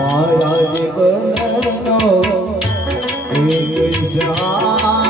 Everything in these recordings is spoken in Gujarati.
મારા જીવનનો એક સહારો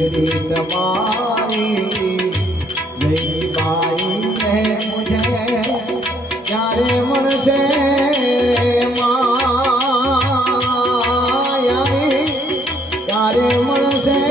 દીકરી તમારી લઈ બાઈ ને ક્યારે મળશે માયાવી ક્યારે મળશે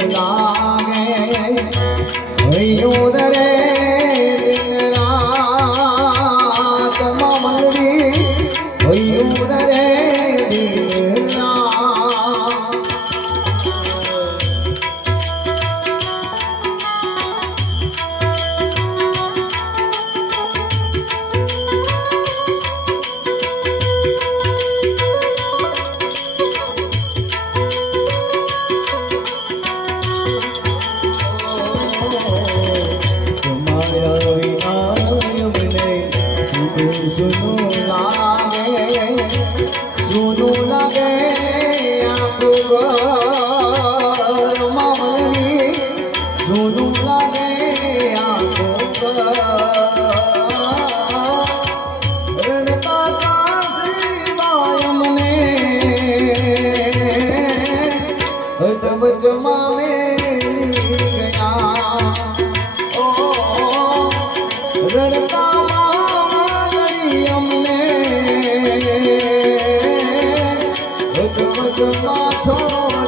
લાગે. હૈયું રે અદવચમાં મેલી ગયા ઓ રડતા મામડી અમને અદવચમાં છોડી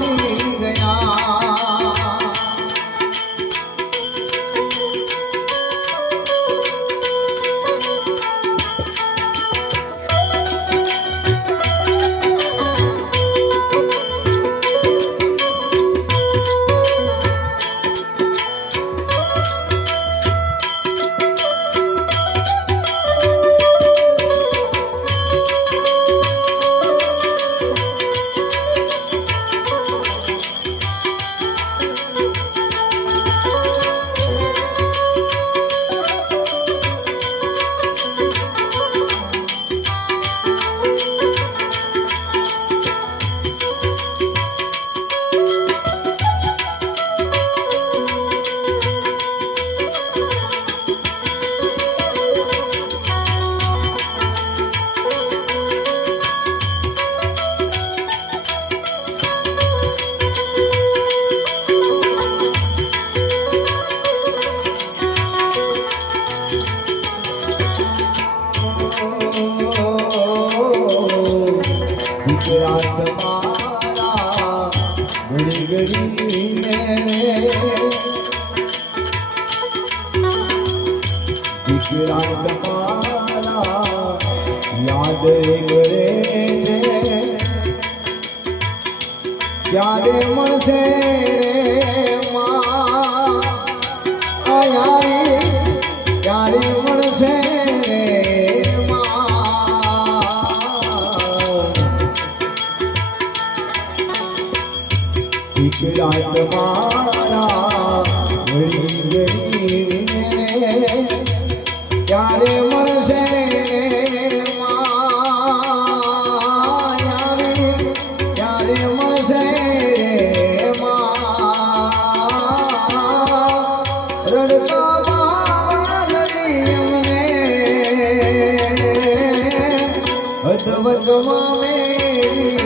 ઘડી ઘડીને ગુજરાત મારા યાદ કરે છે ક્યારે મળશે રે માં ક્યારે વિકરાત મારા ઘડી ઘડીને ક્યારે મળશે ક્યારે મળશે રડતા અમને અધવચમાં મેરી